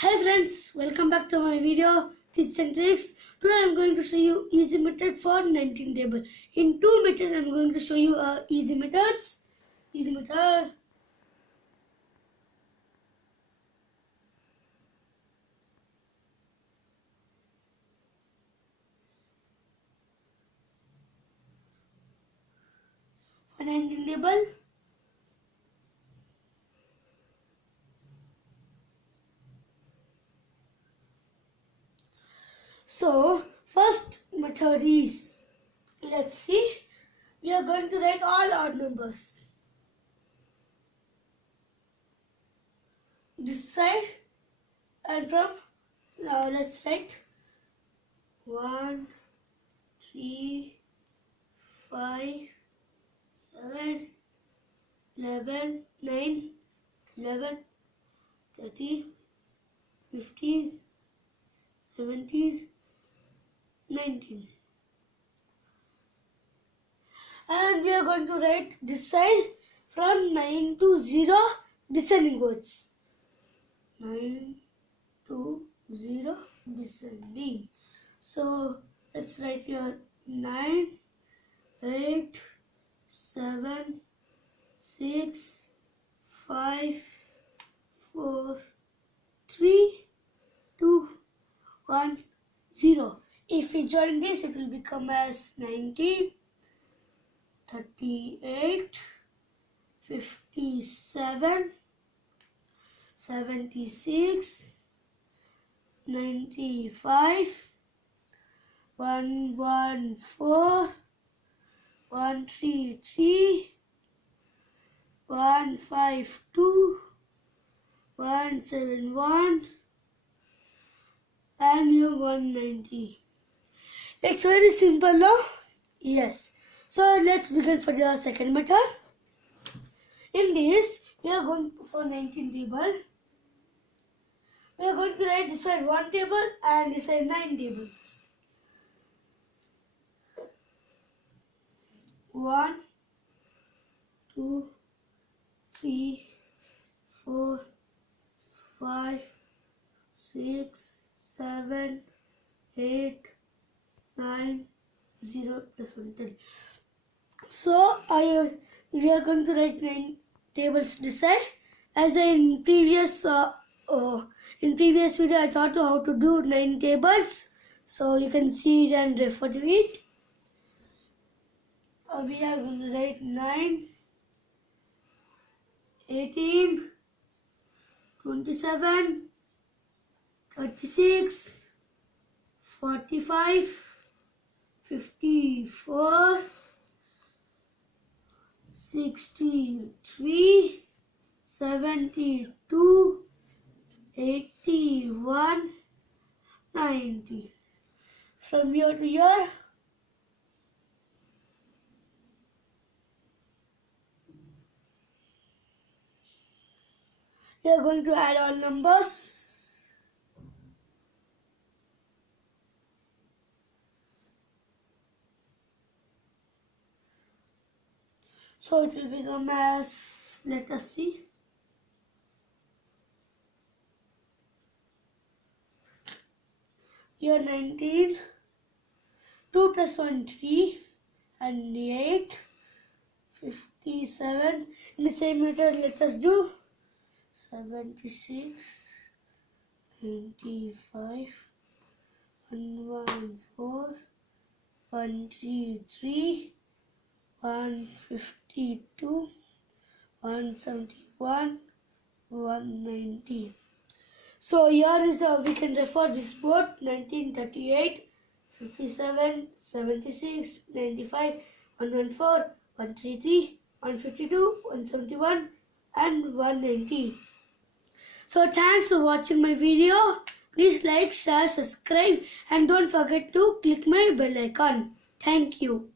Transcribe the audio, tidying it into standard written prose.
Hi friends, welcome back to my video tips and tricks. Today I am going to show you easy method for 19 table. In 2 methods I am going to show you easy methods. Easy method. For 19 table. So first method is, let's see, we are going to write all odd numbers this side, and from now let's write 1, 3, 5, 7, 11, 9, 11, 13, 15, 17, 19. And we are going to write this side from 9 to 0 descending words. 9 to 0 descending. So let's write here 9, 8, 7, 6, 5, 4, 3, 2, 1, 0. If we join this, it will become as 19, 38, 57, 76, 95, 114, 133, 152, 171, and 190. It's very simple now. Yes. So let's begin for the second method. In this, we are going for 19 table. We are going to write this side 1 table and this side 9 tables. 1, 2, 3, 4, 5, 6, 7, 8, 9, 0 plus 1, 10. So we are going to write 9 tables this side. As in previous video I taught you how to do 9 tables. So you can see it and refer to it. We are going to write 9, 18, 27, 36, 45, 54, 63, 72, 81, 90. From here to here, we are going to add all numbers. So it will become as, let us see, here 19, 2 plus 1, 3, and 8, 57. In the same method, let us do 76, 95, 114, 133, 152, 171, 190. So here is we can refer this both 1938, 57, 76, 95, 114, 133, 152, 171, and 190. So thanks for watching my video. Please like, share, subscribe, and don't forget to click my bell icon. Thank you.